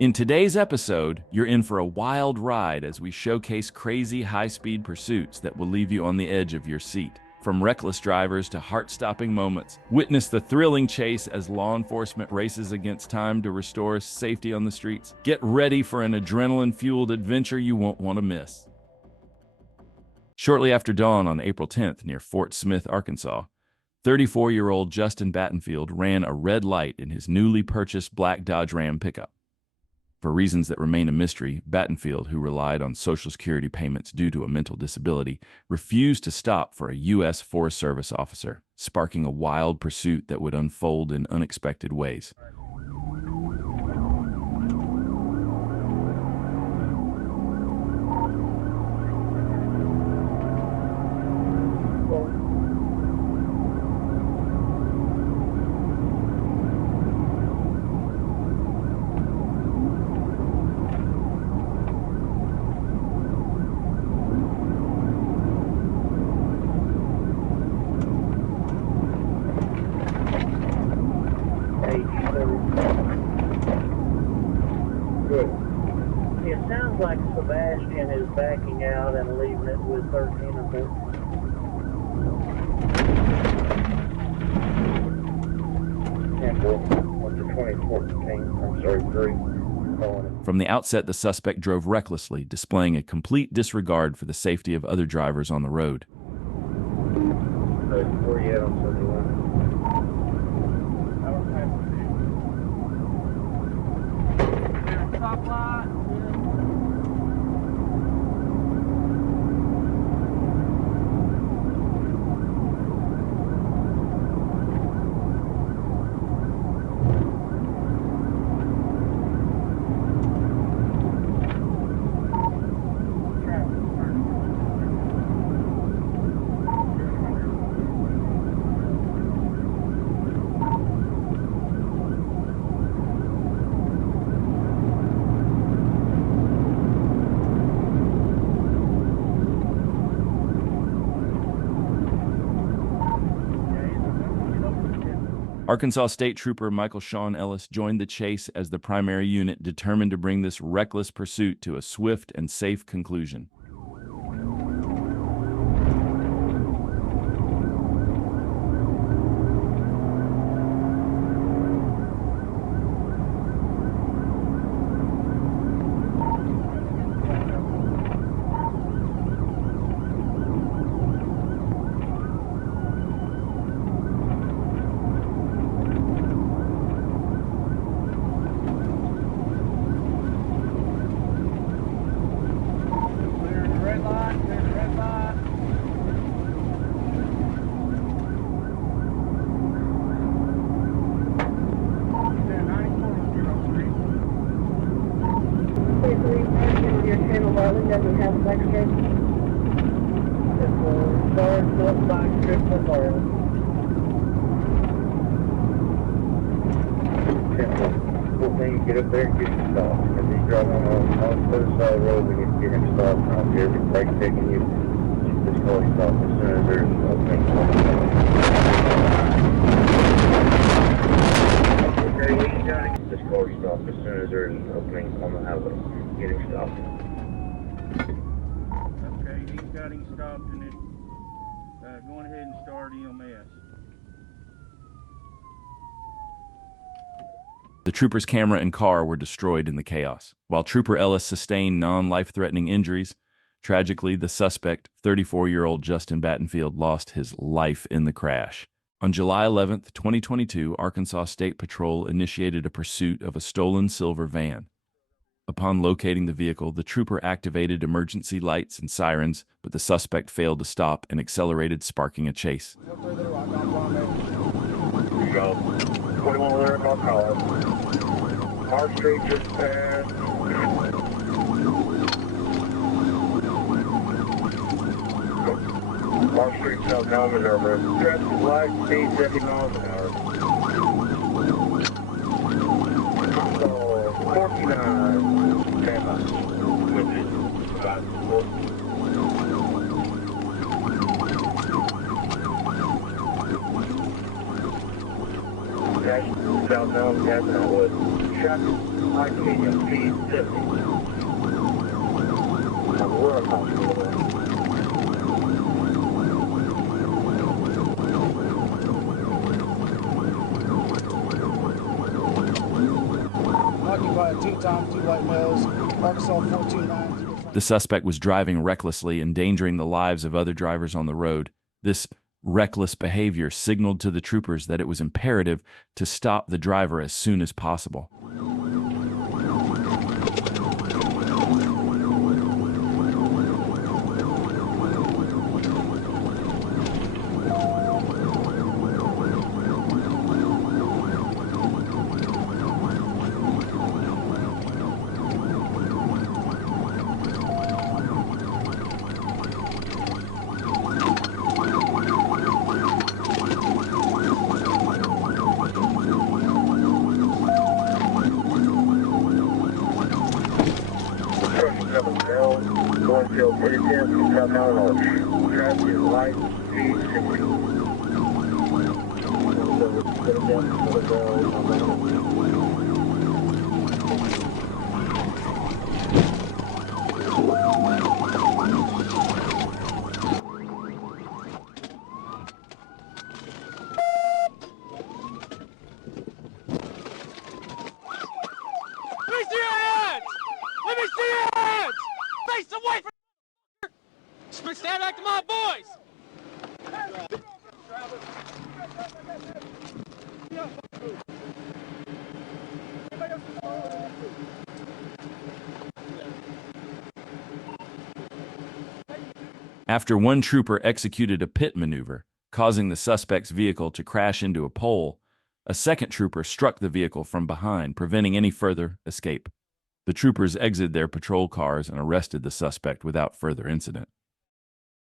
In today's episode, you're in for a wild ride as we showcase crazy high-speed pursuits that will leave you on the edge of your seat. From reckless drivers to heart-stopping moments, witness the thrilling chase as law enforcement races against time to restore safety on the streets. Get ready for an adrenaline-fueled adventure you won't want to miss. Shortly after dawn on April 10th near Fort Smith, Arkansas, 34-year-old Justin Battenfield ran a red light in his newly purchased black Dodge Ram pickup. For reasons that remain a mystery, Battenfield, who relied on Social Security payments due to a mental disability, refused to stop for a U.S. Forest Service officer, sparking a wild pursuit that would unfold in unexpected ways. Good. It sounds like Sebastian is backing out and leaving it with 13 and 14. 10-4, what's the 2014? I'm sorry, 3. From the outset, the suspect drove recklessly, displaying a complete disregard for the safety of other drivers on the road. Where you at on 71? Top light. Arkansas State Trooper Michael Sean Ellis joined the chase as the primary unit, determined to bring this reckless pursuit to a swift and safe conclusion. Doesn't have a extra. It's a large milk box strip for Florida. 10-14, get up there and get him stopped. If he's driving on the other side of the road, we need to get him stopped. I don't care if he's brake checking you. Just call him stopped as soon as there's an opening. Okay, you got him. Just call him stopped as soon as there's an opening on the highway. Get him stopped. Okay, he's got him stopped and it's going ahead and start EMS. The trooper's camera and car were destroyed in the chaos. While Trooper Ellis sustained non-life-threatening injuries, tragically, the suspect, 34-year-old Justin Battenfield, lost his life in the crash. On July 11, 2022, Arkansas State Patrol initiated a pursuit of a stolen silver van. Upon locating the vehicle, the trooper activated emergency lights and sirens, but the suspect failed to stop and accelerated, sparking a chase. Here you go. 21 over there, North Colorado. Park Street just passed. Park Street, South Carolina, Missouri. Traffic light, speed 70 miles an hour. So, 49. Stand by. With it. South Mountain, Captain Wood. Shut. I can you please tip me? We're a hospital. Occupied 2 times 2 white males, Arkansas 429. The suspect was driving recklessly, endangering the lives of other drivers on the road. This reckless behavior signaled to the troopers that it was imperative to stop the driver as soon as possible. Cornfield, 10 from South Illinois. Traffic is light, speed 60. Let me see your hands! Let me see your hands! Face away from stand back to my boys! After one trooper executed a pit maneuver, causing the suspect's vehicle to crash into a pole, a second trooper struck the vehicle from behind, preventing any further escape. The troopers exited their patrol cars and arrested the suspect without further incident.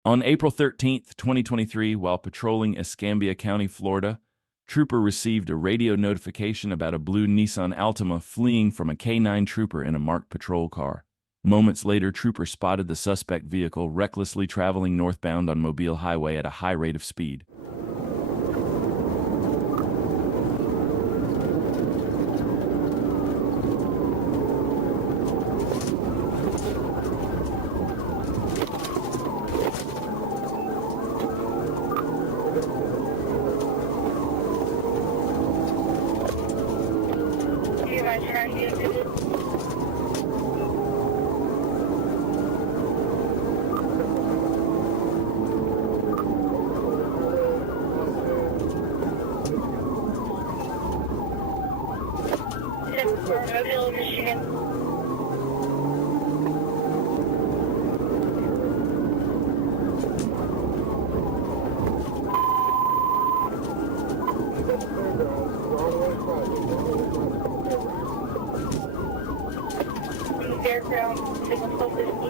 On April 13, 2023, while patrolling Escambia County, Florida, trooper received a radio notification about a blue Nissan Altima fleeing from a K-9 trooper in a marked patrol car. Moments later, trooper spotted the suspect vehicle recklessly traveling northbound on Mobile Highway at a high rate of speed. Mobile, Michigan. Fairground, signal 450.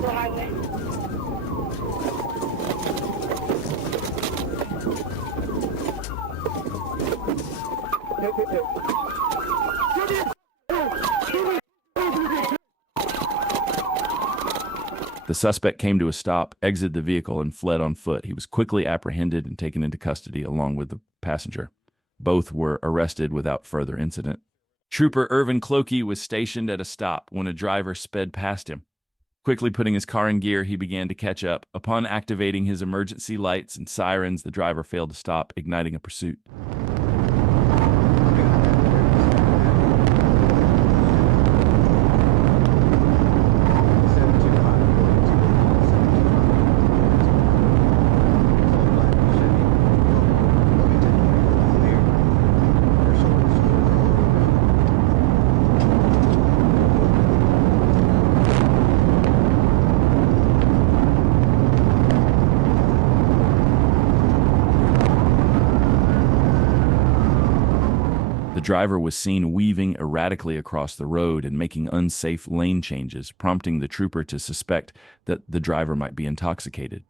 The highway. The suspect came to a stop, exited the vehicle, and fled on foot. He was quickly apprehended and taken into custody along with the passenger. Both were arrested without further incident. Trooper Irvin Clokey was stationed at a stop when a driver sped past him. Quickly putting his car in gear, he began to catch up. Upon activating his emergency lights and sirens, the driver failed to stop, igniting a pursuit. The driver was seen weaving erratically across the road and making unsafe lane changes, prompting the trooper to suspect that the driver might be intoxicated.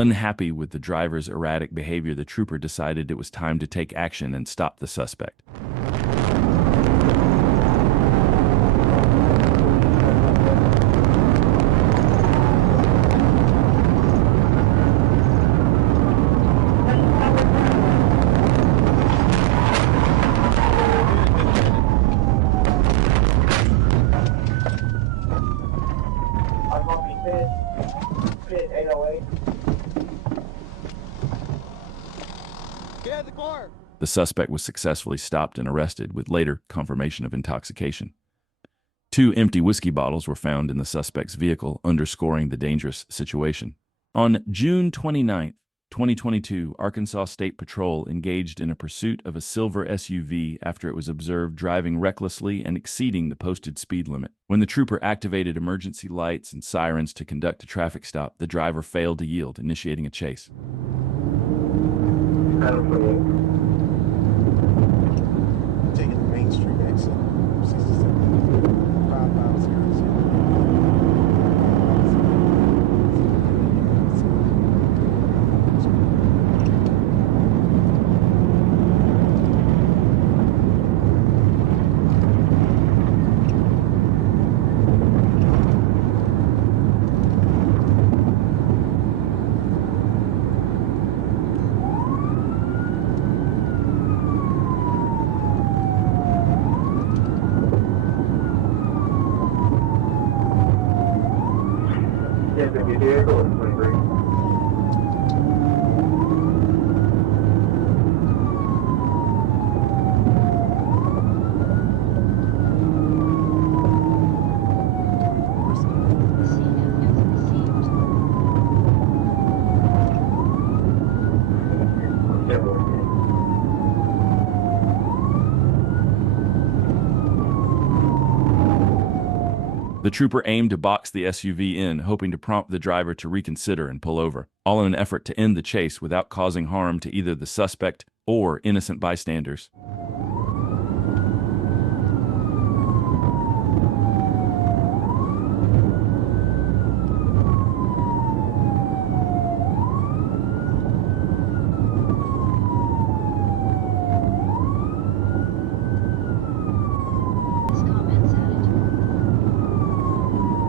Unhappy with the driver's erratic behavior, the trooper decided it was time to take action and stop the suspect. I'm going to be pit 808. Get out of the car! The suspect was successfully stopped and arrested, with later confirmation of intoxication. 2 empty whiskey bottles were found in the suspect's vehicle, underscoring the dangerous situation. On June 29, 2022, Arkansas State Patrol engaged in a pursuit of a silver SUV after it was observed driving recklessly and exceeding the posted speed limit. When the trooper activated emergency lights and sirens to conduct a traffic stop, the driver failed to yield, initiating a chase. Adam 28. Taking the Main Street exit. 67. 5500. Yes, if you did, go with 23. The trooper aimed to box the SUV in, hoping to prompt the driver to reconsider and pull over, all in an effort to end the chase without causing harm to either the suspect or innocent bystanders.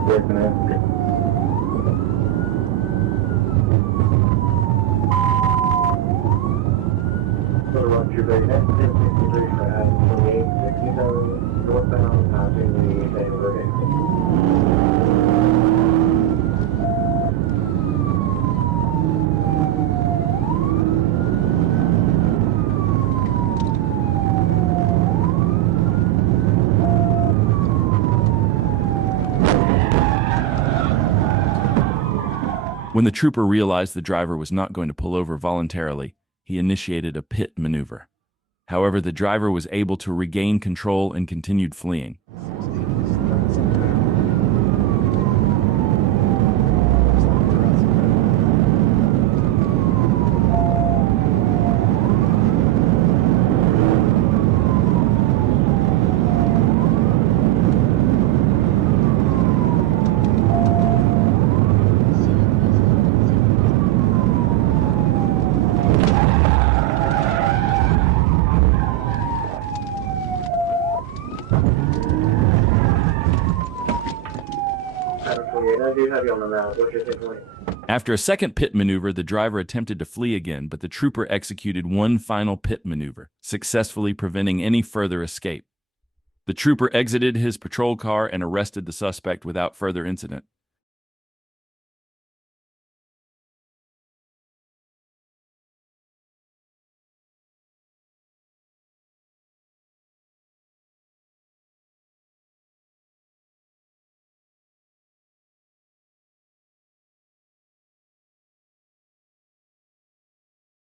Working it. So run your base at 1063 for Adam 2867 northbound, opportunity Vandenberg exit. When the trooper realized the driver was not going to pull over voluntarily, he initiated a pit maneuver. However, the driver was able to regain control and continued fleeing. Adam 28, I do have you on the map. What's your 1020? After a second pit maneuver, the driver attempted to flee again, but the trooper executed one final pit maneuver, successfully preventing any further escape. The trooper exited his patrol car and arrested the suspect without further incident.